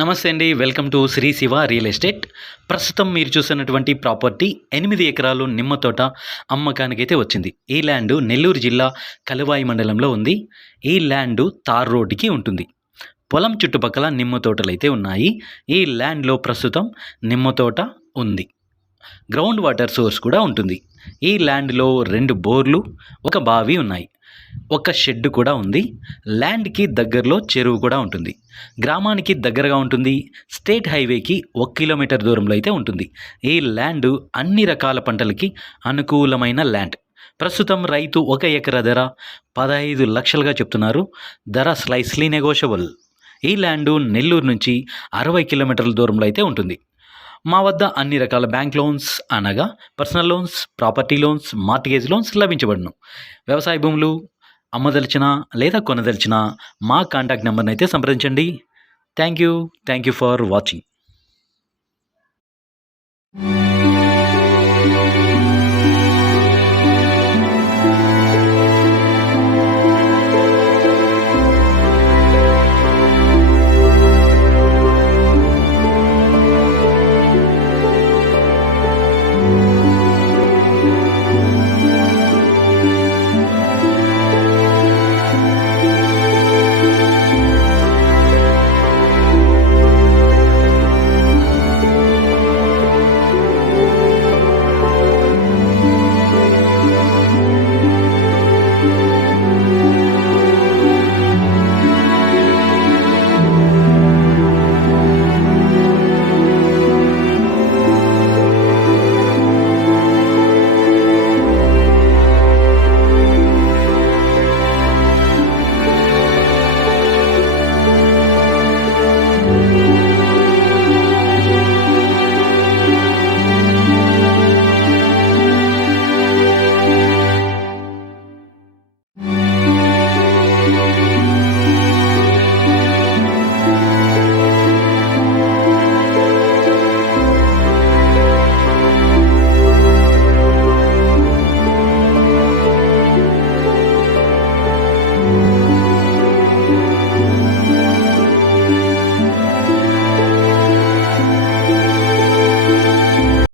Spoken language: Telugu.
నమస్తే అండి. Welcome to Shri Shiva real estate. ప్రస్తుతం మీరు చూస్తున్నటువంటి ప్రాపర్టీ 8 ఎకరాలు నిమ్మ తోట అమ్మకానికైతే వచ్చింది. ఈ ల్యాండు నెల్లూరు జిల్లా కలువాయి మండలంలో ఉంది. ఈ ల్యాండు తార్ రోడ్డుకి ఉంటుంది. పొలం చుట్టుపక్కల నిమ్మ తోటలైతే ఉన్నాయి. ఈ ల్యాండ్లో ప్రస్తుతం నిమ్మ తోట ఉంది. గ్రౌండ్ వాటర్ సోర్స్ కూడా ఉంటుంది. ఈ ల్యాండ్లో 2 బోర్లు, ఒక బావి ఉన్నాయి. ఒక షెడ్ కూడా ఉంది. ల్యాండ్కి దగ్గరలో చెరువు కూడా ఉంటుంది. గ్రామానికి దగ్గరగా ఉంటుంది. స్టేట్ హైవేకి 1 కిలోమీటర్ దూరంలో అయితే ఉంటుంది. ఈ ల్యాండ్ అన్ని రకాల పంటలకి అనుకూలమైన ల్యాండ్. ప్రస్తుతం రైతు 1 ఎకరా ధర 15 లక్షలుగా చెప్తున్నారు. ధర స్లైస్లీ నెగోషియబుల్. ఈ ల్యాండు నెల్లూరు నుంచి 60 కిలోమీటర్ల దూరంలో అయితే ఉంటుంది. మా వద్ద అన్ని రకాల బ్యాంక్ లోన్స్ అనగా personal loans, property loans, mortgage loans లభించబడును. వ్యవసాయ భూములు అమ్మదలిచిన లేదా కొనదలిచిన మా కాంటాక్ట్ నెంబర్ని అయితే సంప్రదించండి. Thank you for watching.